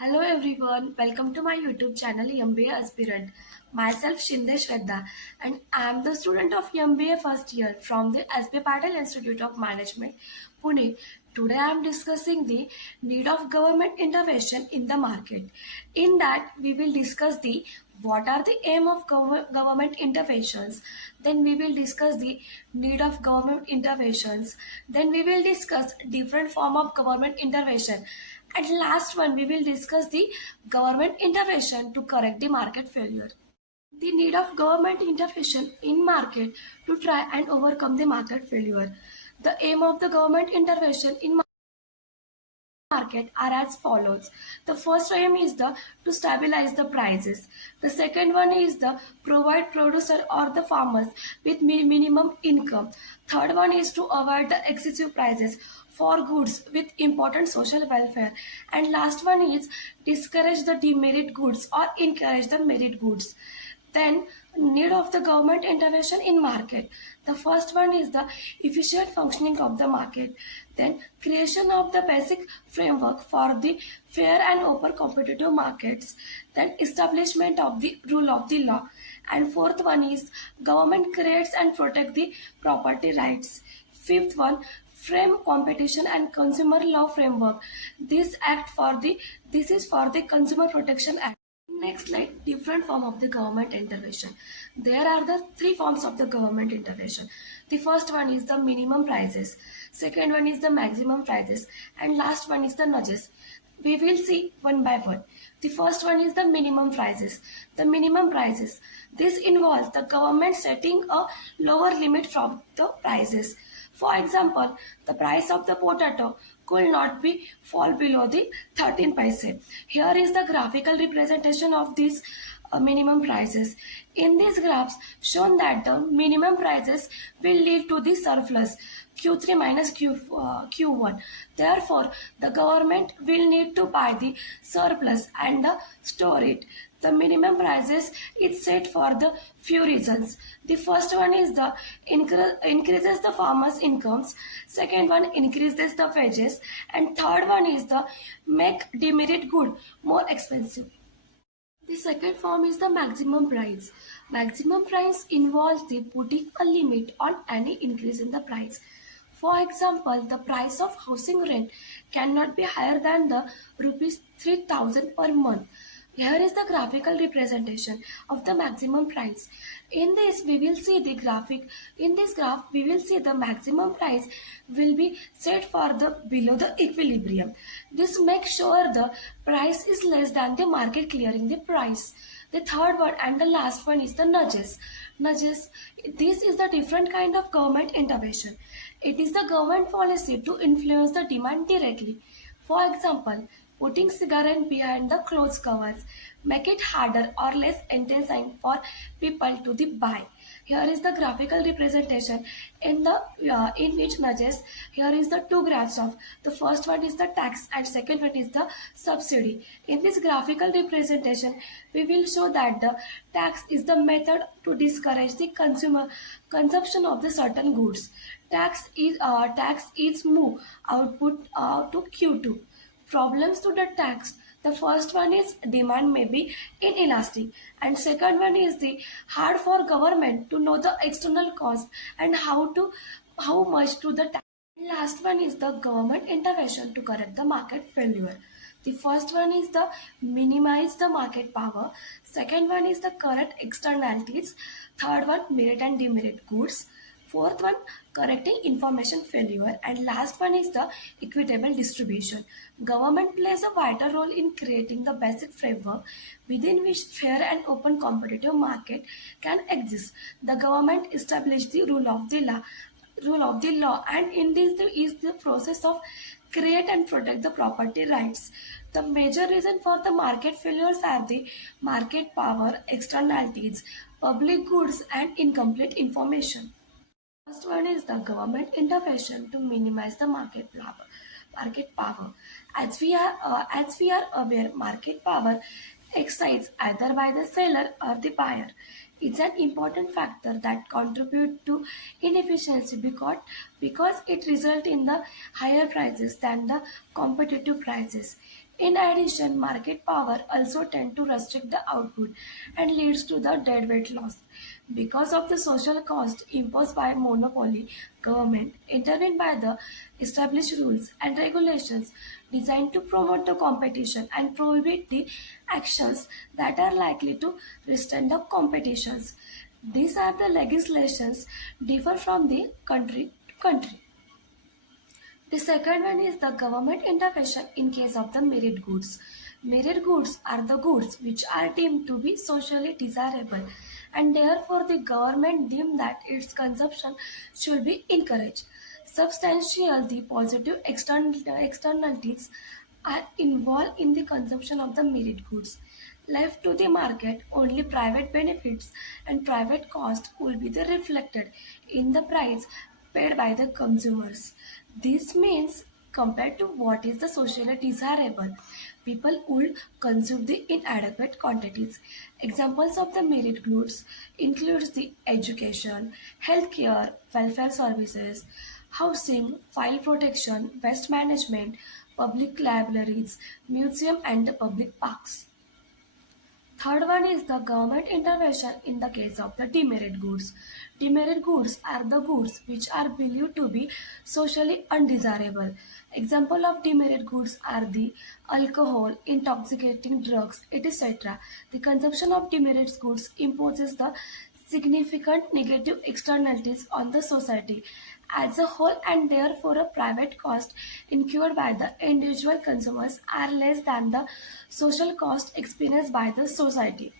Hello everyone, welcome to my YouTube channel MBA Aspirant. Myself Shinde Shraddha and I am the student of MBA first year from the SP Patel Institute of Management, Pune. Today I am discussing the need of government intervention in the market. In that we will discuss the what are the aim of government interventions, then we will discuss the need of government interventions, then we will discuss different form of government intervention, and last one, we will discuss the government intervention to correct the market failure. The need of government intervention in market to try and overcome the market failure. The aim of the government intervention in market are as follows. The first aim is the to stabilize the prices. The second one is the provide producer or the farmers with minimum income. Third one is to avoid the excessive prices for goods with important social welfare. And last one is discourage the demerit goods or encourage the merit goods. Then need of the government intervention in market. The first one is the efficient functioning of the market. Then creation of the basic framework for the fair and open competitive markets. Then establishment of the rule of the law. And fourth one is government creates and protect the property rights. Fifth one, frame competition and consumer law framework. This is for the Consumer Protection Act. Next slide, different form of the government intervention. There are the three forms of the government intervention. The first one is the minimum prices, second one is the maximum prices, and last one is the nudges. We will see one by one. The first one is the minimum prices. The minimum prices. This involves the government setting a lower limit from the prices. For example, the price of the potato could not be fall below the 13 paise. Here is the graphical representation of these minimum prices. In these graphs, shown that the minimum prices will lead to the surplus Q3 minus Q1. Therefore, the government will need to buy the surplus and store it. The minimum prices is set for the few reasons. The first one is the increases the farmers' incomes. Second one increases the wages, and third one is the make demerit good more expensive. The second form is the maximum price. Maximum price involves the putting a limit on any increase in the price. For example, the price of housing rent cannot be higher than the rupees 3,000 per month. Here is the graphical representation of the maximum price. In this, we will see the graphic. In this graph, we will see the maximum price will be set for the below the equilibrium. This makes sure the price is less than the market clearing the price. The third one and the last one is the nudges. Nudges. This is the different kind of government intervention. It is the government policy to influence the demand directly. For example, putting cigarette behind the closed covers make it harder or less enticing for people to the buy. Here is the graphical representation in which nudges. Here is the two graphs of the first one is the tax and second one is the subsidy. In this graphical representation, we will show that the tax is the method to discourage the consumer consumption of the certain goods. Tax is move output to Q2. Problems to the tax. The first one is demand may be inelastic, and second one is the hard for government to know the external cost and how much to the tax. Last one is the government intervention to correct the market failure. The first one is the minimize the market power. Second one is the correct externalities. Third one merit and demerit goods. Fourth one, correcting information failure. And last one is the equitable distribution. Government plays a vital role in creating the basic framework within which fair and open competitive market can exist. The government established the rule of the law, and in this is the process of create and protect the property rights. The major reason for the market failures are the market power, externalities, public goods, and incomplete information. First one is the government intervention to minimize the market power. Market power. As we are aware, market power excites either by the seller or the buyer. It's an important factor that contribute to inefficiency because it results in the higher prices than the competitive prices. In addition, market power also tend to restrict the output and leads to the deadweight loss. Because of the social cost imposed by monopoly, government intervene by the established rules and regulations designed to promote the competition and prohibit the actions that are likely to restrain the competitions. These are the legislations differ from the country to country. The second one is the government intervention in case of the merit goods. Merit goods are the goods which are deemed to be socially desirable and therefore the government deemed that its consumption should be encouraged. Substantial the positive externalities are involved in the consumption of the merit goods. Left to the market, only private benefits and private cost will be the reflected in the price paid by the consumers. This means compared to what is the socially desirable, people would consume the inadequate quantities. Examples of the merit goods includes the education, healthcare, welfare services, housing, file protection, waste management, public libraries, museum and the public parks. Third one is the government intervention in the case of the demerit goods. Demerit goods are the goods which are believed to be socially undesirable. Example of demerit goods are the alcohol, intoxicating drugs, etc. The consumption of demerit goods imposes the significant negative externalities on the society as a whole and therefore a private cost incurred by the individual consumers are less than the social cost experienced by the society.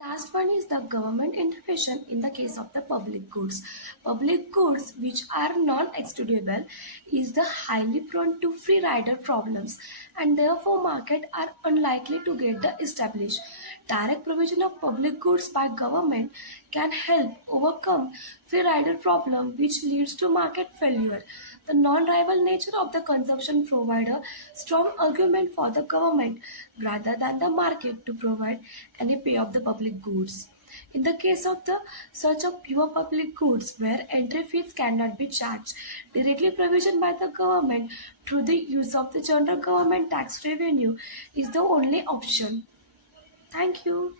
Last one is the government intervention in the case of the public goods. Public goods which are non-extrudable is the highly prone to free rider problems and therefore market are unlikely to get the established. Direct provision of public goods by government can help overcome free rider problem which leads to market failure. The non-rival nature of the consumption provide a strong argument for the government rather than the market to provide any pay of the public goods. In the case of the such of pure public goods where entry fees cannot be charged, directly provision by the government through the use of the general government tax revenue is the only option. Thank you.